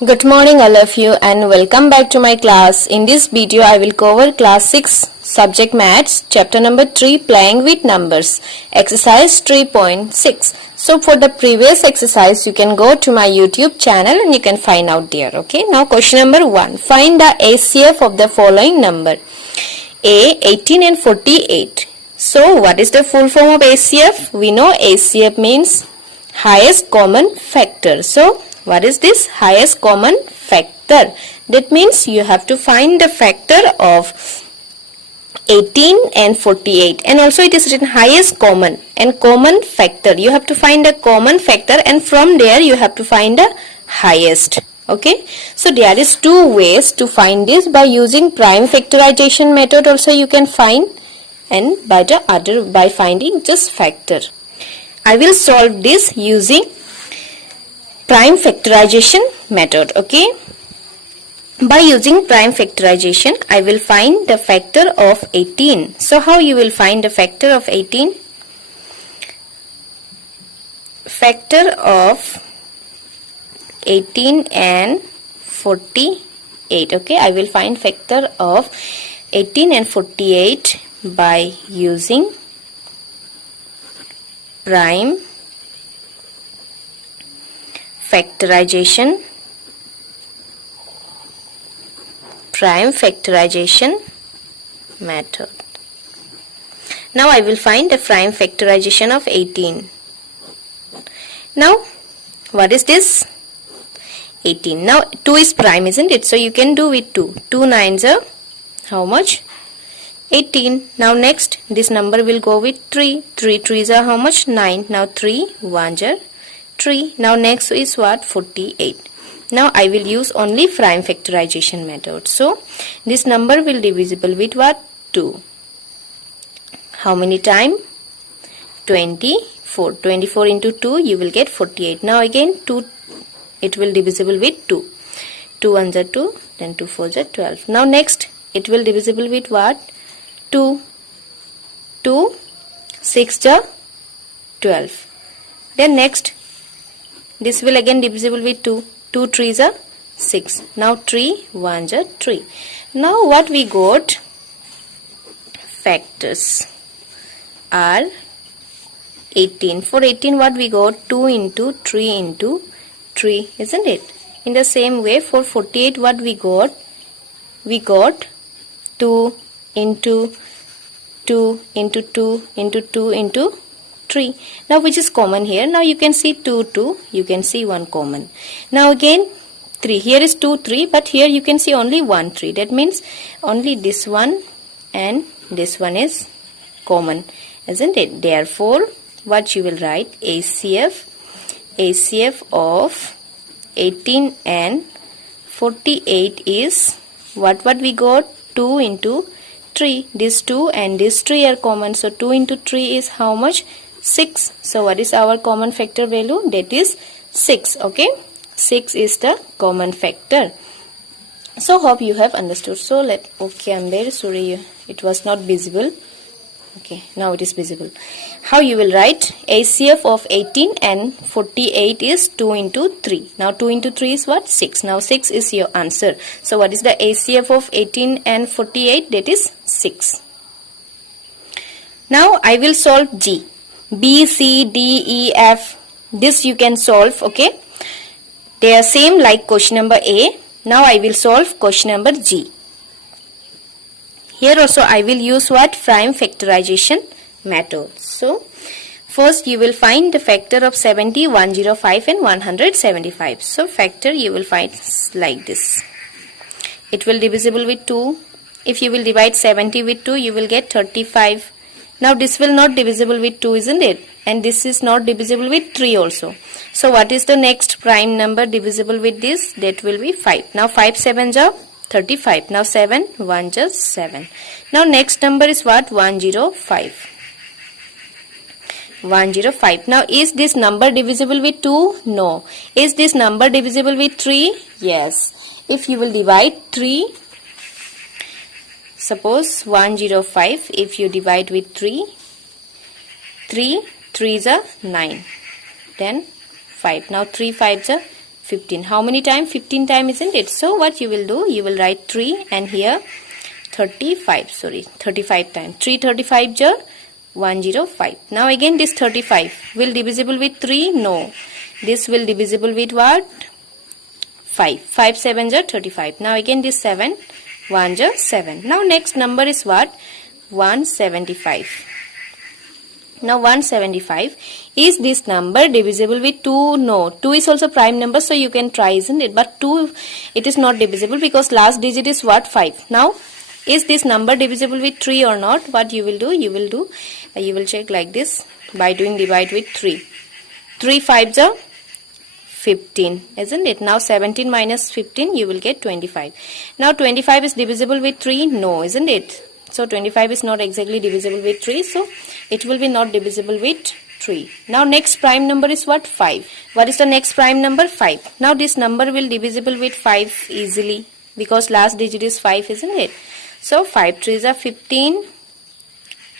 Good morning all of you and welcome back to my class. In this video I will cover class 6 subject maths chapter number 3 playing with numbers exercise 3.6. So for the previous exercise you can go to my YouTube channel and you can find out there. Okay, now question number 1. Find the ACF of the following number. A 18 and 48. So what is the full form of ACF? We know ACF means highest common factor. So what is this highest common factor? That means you have to find the factor of 18 and 48, and also it is written highest common and common factor. You have to find a common factor and from there you have to find the highest. Okay, so there is two ways to find this. By using prime factorization method also you can find, and by finding just factor. I will solve this using prime factorization method. Okay, by using prime factorization I will find the factor of 18. So how you will find the factor of 18? Factor of 18 and 48. Okay, I will find factor of 18 and 48 by using prime factorization method. Now I will find the prime factorization of 18. Now what is this? 18. Now 2 is prime, isn't it? So you can do with 2. 2 nines are how much? 18. Now next this number will go with 3. 3 threes are how much? 9. Now 3 ones are 3. Now next is what? 48. Now I will use only prime factorization method. So this number will divisible with what? 2. How many time? 24. 24 into 2 you will get 48. Now again 2, it will divisible with 2. 2 ones are 2, then 2 fours are 12. Now next it will divisible with what? 2. 2 6 are 12. Then next this will again divisible with 2. 2 threes are 6. Now 3 ones are 3. Now what we got? Factors are 18. For 18 what we got? 2 into 3 into 3, isn't it? In the same way for 48 what we got? We got 2 into 2 into 2 into 2 into 3. Now which is common here? Now you can see 2, 2, you can see 1 common. Now again 3. Here is 2, 3, but here you can see only 1, 3. That means only this one and this one is common, isn't it? Therefore what you will write? ACF of 18 and 48 is what we got? 2 into 3. This 2 and this 3 are common. So 2 into 3 is how much? 6. So what is our common factor value? That is 6. Okay, 6 is the common factor. So hope you have understood. So okay, I'm very sorry it was not visible. Okay, now it is visible. How you will write? ACF of 18 and 48 is 2 into 3. Now 2 into 3 is what? 6. Now 6 is your answer. So what is the ACF of 18 and 48? That is 6. Now I will solve G. B, C, D, E, F. This you can solve. Okay, they are same like question number A. Now I will solve question number G. Here also I will use what? Prime factorization method. So first you will find the factor of 70, 105 and 175. So factor you will find like this. It will divisible with 2. If you will divide 70 with 2 you will get 35. Now this will not divisible with 2, isn't it? And this is not divisible with 3 also. So what is the next prime number divisible with this? That will be 5. Now 5 sevens are 35. Now 7 1 just 7. Now next number is what? 105. 105. Now is this number divisible with 2? No. Is this number divisible with 3? Yes. If you will divide 3, suppose 105, if you divide with 3, 3 3s are 9, then 5. Now 3 5s are 15. How many times? 15 times, isn't it? So what you will do? You will write 3 and here 35. Sorry, 35 times. 3 35 jar 105. Now again this 35 will divisible with 3? No. This will divisible with what? 5. 5 7 jar 35. Now again this 7. 1 jar 7. Now next number is what? 175. Now 175. Is this number divisible with 2? No. 2 is also prime number, so you can try, isn't it? But 2, it is not divisible because last digit is what? 5. Now, is this number divisible with 3 or not? What you will do? You will check like this by doing divide with 3. 3 5s are 15, isn't it? Now 17 minus 15, you will get 25. Now 25 is divisible with 3? No, isn't it? So 25 is not exactly divisible with 3, so it will be not divisible with 3. Now next prime number is what? 5. What is the next prime number? 5. Now this number will divisible with 5 easily because last digit is 5, isn't it? So 5 3s are 15.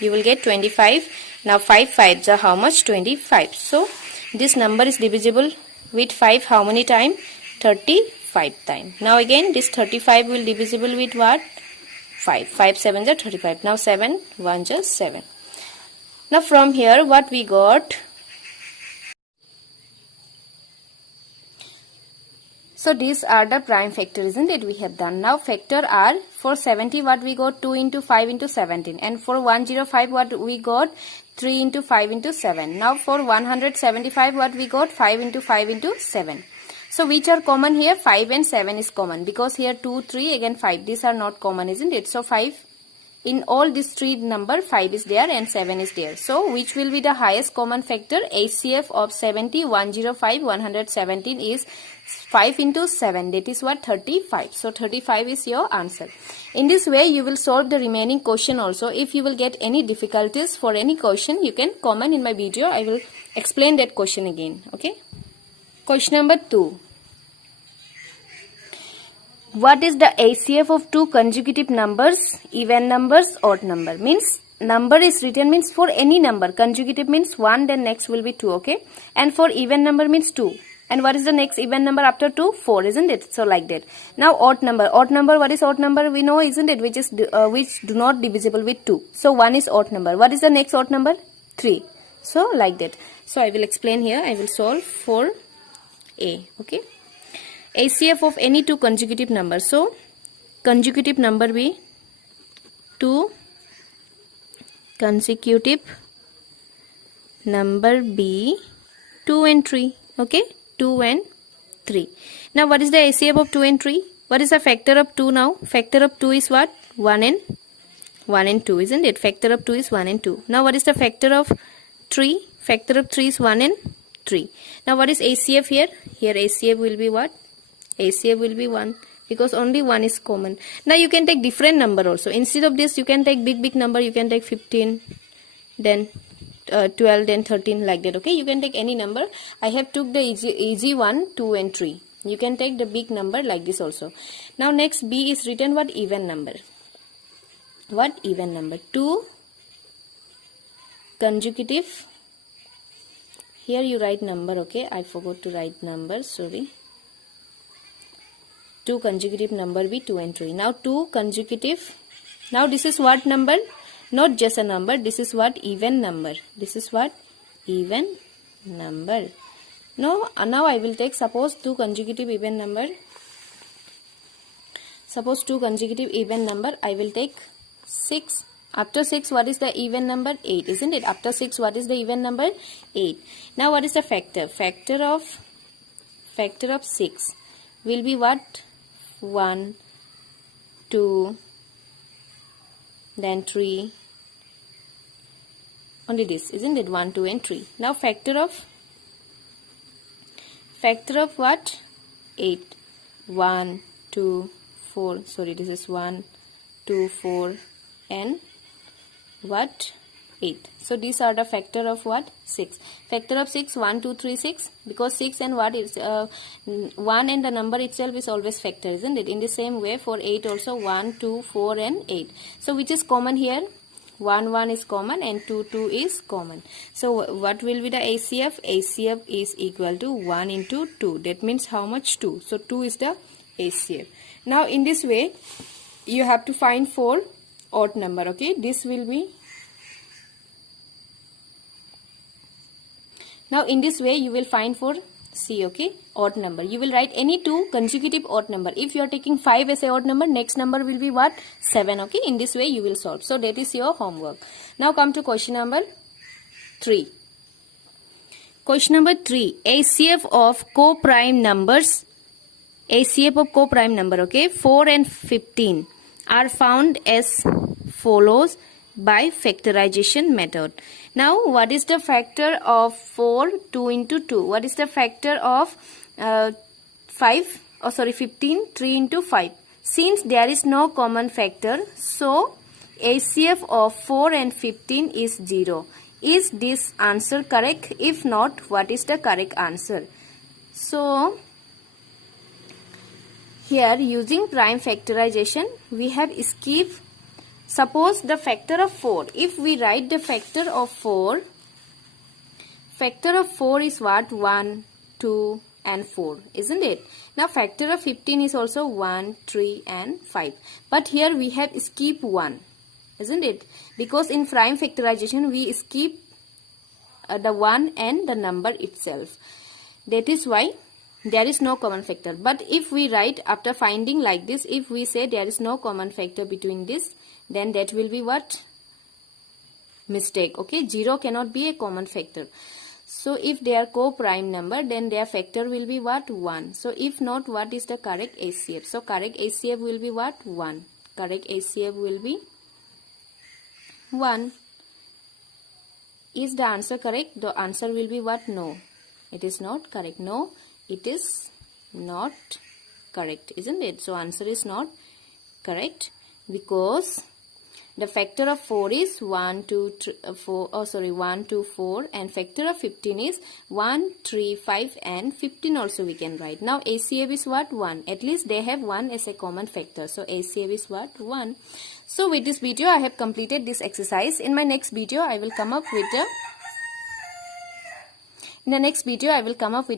You will get 25. Now 5 5s are how much? 25. So this number is divisible with 5 how many times? 35 times. Now again this 35 will divisible with what? 5. 5 7s are 35. Now 7 1s are 7. Now from here what we got? So these are the prime factor, isn't it? We have done. Now factor are for 70 what we got? 2 into 5 into 17. And for 105 what we got? 3 into 5 into 7. Now for 175 what we got? 5 into 5 into 7. So which are common here? 5 and 7 is common because here 2, 3, again 5. These are not common, isn't it? So 5, in all these three number 5 is there and 7 is there. So which will be the highest common factor? HCF of 70, 105, 117 is 5 into 7. That is what? 35. So 35 is your answer. In this way you will solve the remaining question also. If you will get any difficulties for any question, you can comment in my video. I will explain that question again. Okay. Question number 2. What is the HCF of two consecutive numbers? Even numbers, odd number. Means number is written means for any number. Consecutive means 1, then next will be 2. Okay. And for even number means 2. And what is the next even number after 2? 4, isn't it? So like that. Now odd number. Odd number, what is odd number? We know, isn't it? Which do not divisible with 2. So 1 is odd number. What is the next odd number? 3. So like that. So I will explain here. I will solve for A. Okay. HCF of any two consecutive numbers. So consecutive number be 2 consecutive number be 2 and 3. Okay. 2 and 3. Now what is the HCF of 2 and 3? What is the factor of 2 now? Factor of 2 is what? 1 and 2, isn't it? Factor of 2 is 1 and 2. Now what is the factor of 3? Factor of 3 is 1 and 3. Now what is HCF here? Here HCF will be what? HCF will be 1 because only 1 is common. Now you can take different number also. Instead of this you can take big number. You can take 15, then 12, then 13, like that. Okay, you can take any number. I have took the easy one, 2 and 3. You can take the big number like this also. Now next B is written what? Even number. What? Even number. 2 consecutive. Here you write number. Okay, I forgot to write number, sorry. 2 consecutive number be 2 and 3. Now 2 consecutive. Now this is what number? Not just a number. This is what? Even number. This is what? Even number. Now I will take suppose 2 consecutive even number. Suppose 2 consecutive even number. I will take 6. After 6 what is the even number? 8, isn't it? After 6 what is the even number? 8. Now what is the factor? Factor of 6 will be what? 1, 2, then 3. Only this, isn't it? 1, 2 and 3. Now factor of what? 8. 1, 2, 4. Sorry, this is 1, 2, 4 and what? 8. So these are the factor of what? 6. Factor of 6, 1, 2, 3, 6. Because 6 and what is 1 and the number itself is always factor, isn't it? In the same way for 8 also 1, 2, 4 and 8. So which is common here? 1 is common and 2 is common. So what will be the ACF? ACF is equal to 1 into 2. That means how much? 2. So 2 is the ACF. Now in this way you have to find 4 odd number. Okay, this will be. Now in this way you will find for C, okay, odd number. You will write any 2 consecutive odd number. If you are taking 5 as a odd number, next number will be what? 7, okay. In this way you will solve. So that is your homework. Now come to question number 3. Question number 3. ACF of co-prime numbers. ACF of co-prime number, okay, 4 and 15 are found as follows by factorization method. Now what is the factor of 4? 2 into 2. What is the factor of 15? 3 into 5. Since there is no common factor, so ACF of 4 and 15 is 0. Is this answer correct? If not, what is the correct answer? So here using prime factorization we have skipped. Suppose the factor of 4. If we write the factor of 4 is what? 1, 2 and 4, isn't it? Now factor of 15 is also 1, 3 and 5. But here we have skip 1, isn't it? Because in prime factorization we skip the 1 and the number itself. That is why there is no common factor. But if we write after finding like this, if we say there is no common factor between this, then that will be what? Mistake, okay. 0 cannot be a common factor. So if they are co-prime number, then their factor will be what? 1. So if not, what is the correct ACF? So correct ACF will be what? 1. Correct ACF will be 1. Is the answer correct? The answer will be what? No. It is not correct. No, it is not correct, isn't it? So answer is not correct because the factor of 4 is 1, 2, 4 and factor of 15 is 1, 3, 5 and 15 also we can write. Now ACF is what? 1. At least they have 1 as a common factor. So ACF is what? 1. So with this video I have completed this exercise. In my next video I will come up with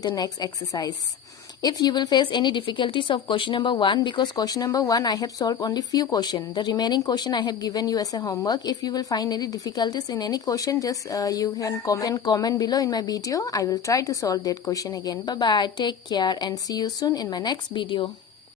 the next exercise. If you will face any difficulties of question number 1, because question number 1 I have solved only few questions. The remaining question I have given you as a homework. If you will find any difficulties in any question, just you can comment below in my video. I will try to solve that question again. Bye bye. Take care and see you soon in my next video.